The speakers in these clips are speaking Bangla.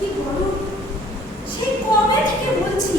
কি বলুন সেই কবে থেকে বলছি?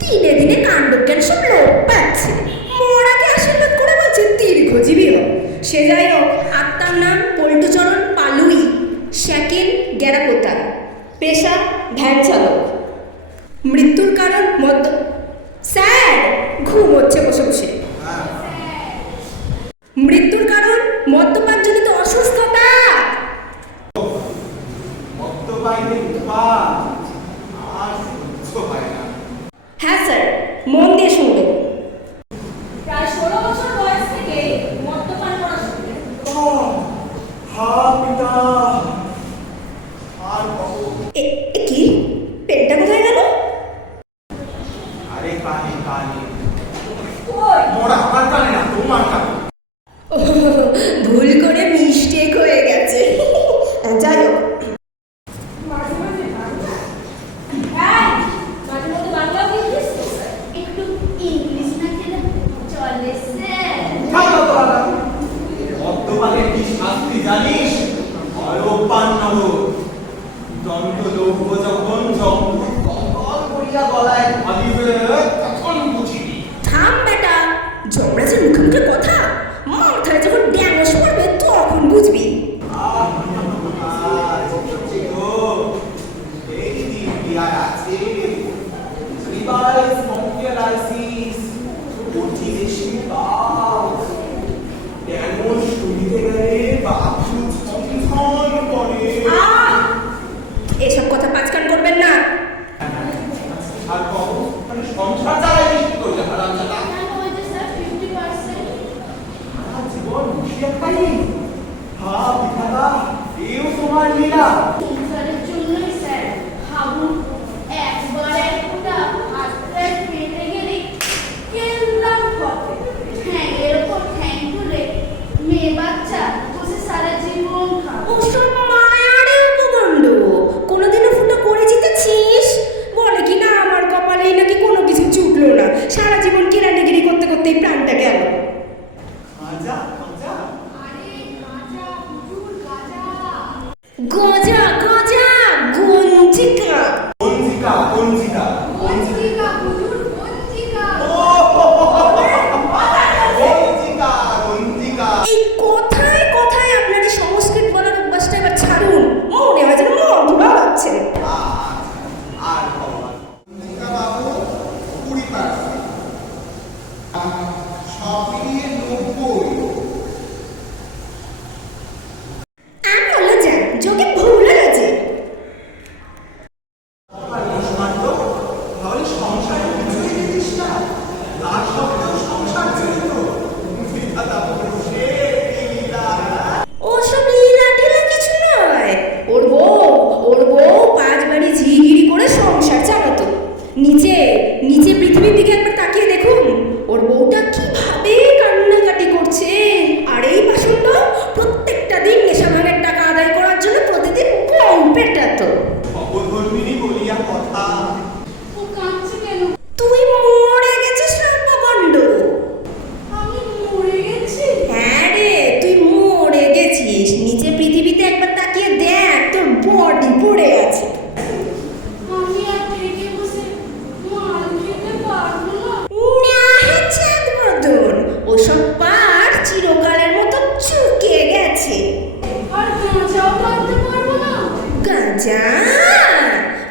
দিনে দিনে কাণ্ডজ্ঞান সব লোপ পাচ্ছে মোড়াকে আশীর্বাদ করে বলছে দীর্ঘজীবী হোক সে যাই হোক, আত্মার নাম পল্টুচরণ পালুই শ্যাকেন গ্যারাপোতা পেশা ভ্যান চালক। মৃত্যুর কারণ মদ্য স্যার, ঘুম হচ্ছে বসে বসে মৃত্যুর কারণ মদ্যপানজনিত অসুস্থতা। মদ্যপায়নের উৎপাদ হ্যাঁ স্যার মন দিয়ে শুনবেন শাস্তি জানিস অলোপান্নগর দন্ত দ্রব্য যখন তখন বুঝিবি থাম বেটা যমরাজের মুখে মুখে যখন ড্যামেজ পড়বে তখন বুঝবি Rivais, monetizes, monetizes, monetizes, monetizes, monetizes, monetizes, monetizes, এসব কথা পাঁচকান করবেন না। আর মানে সংসার হারাম জীবন পাই বিধাতা এও তোমার লীলা। সব মিলিয়ে নব্বই আর হলো যা। যদি ভুল হয়ে যায় নিচে নিচে পৃথিবীর দিকে একবার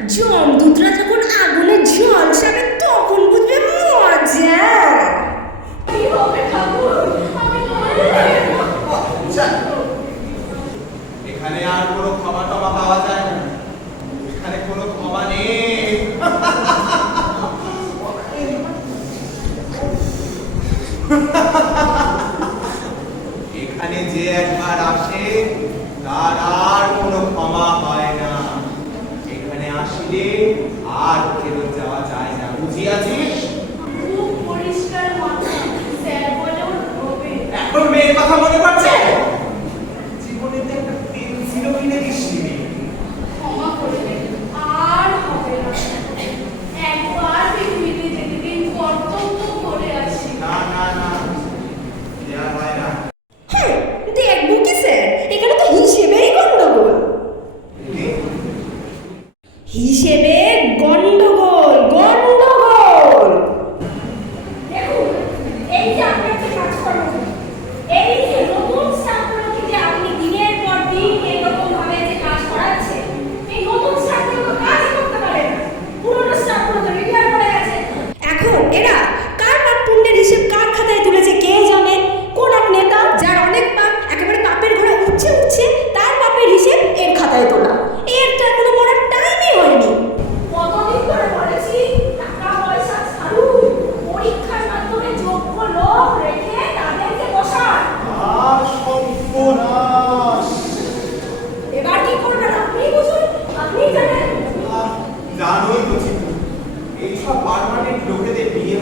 Joy. আসলে আর ফেরত যাওয়া যায় না? বুঝিয়াছিস এখন মেয়ের কথা মনে পড়ছে?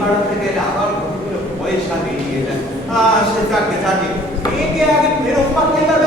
বাড়াতে গেলে আবার পয়সা বেরিয়ে যায় আর সে চাকরি চাকরি আগে ফেরত পাঠিয়ে যাবে